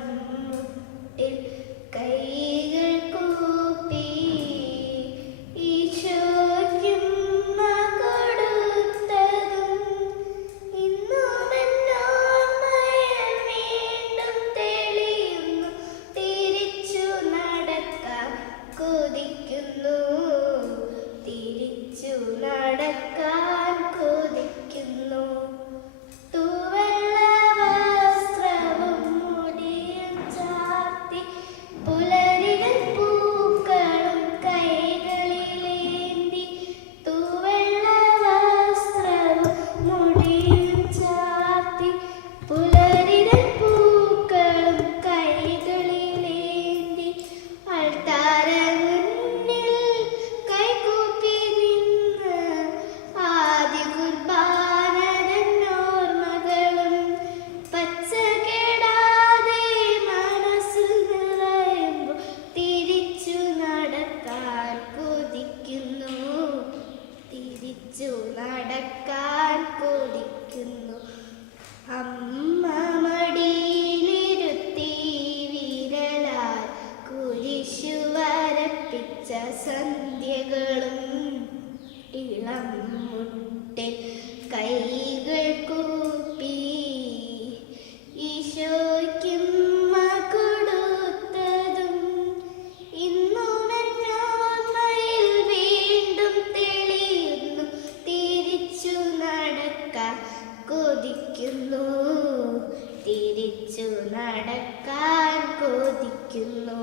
മുട്ടിൽ കൈകൾ കൂപ്പി ഈശോയ്ക്കും കൊടുത്തതും ഇന്നുമെന്നോർമ്മയിൽ വീണ്ടും തെളിയുന്നു. തിരിച്ചു നടക്കാൻ കൊതിക്കുന്നു, തിരിച്ചു നടക്കാൻ കൊതിക്കുന്നു. തൂവെള്ള വസ്ത്രവും മുടിയും ചാർത്തി പുലരികൾ പൂക്കളും കൈകളിലേന്തി. തൂവെള്ള വസ്ത്രവും മുടിയും ചാർത്തി പുലരികൾ പൂക്കളും കൈകളിലേന്തി. അൾത്താര മുന്നിൽ കൈകൂപ്പി നിന്ന് ആദ്യ കുർബാനതൻ ഓർമ്മകളും പച്ചകേടാതെ മനസ്സിൽ നിറയുമ്പോൾ തിരിച്ചു നടക്കാൻ കൊതിക്കുന്നു, തിരിച്ചു നടക്കാൻ കൊതിക്കുന്നു. അമ്മ മടിയിലിരുത്തി വിരലാൽ കുരിശു വരപ്പിച്ച സന്ധ്യകളും ഇളം മുട്ടിൽ കൈകൾ കൂപ്പി ഈശോയ്ക്കും കൊടുത്തതും ഇന്നുമെന്നോർമ്മയിൽ വീണ്ടും തെളിയുന്നു. തിരിച്ചു നടക്കാൻ കൊതിക്കുന്നു, തിരിച്ചു നടക്കാൻ കൊതിക്കുന്നു.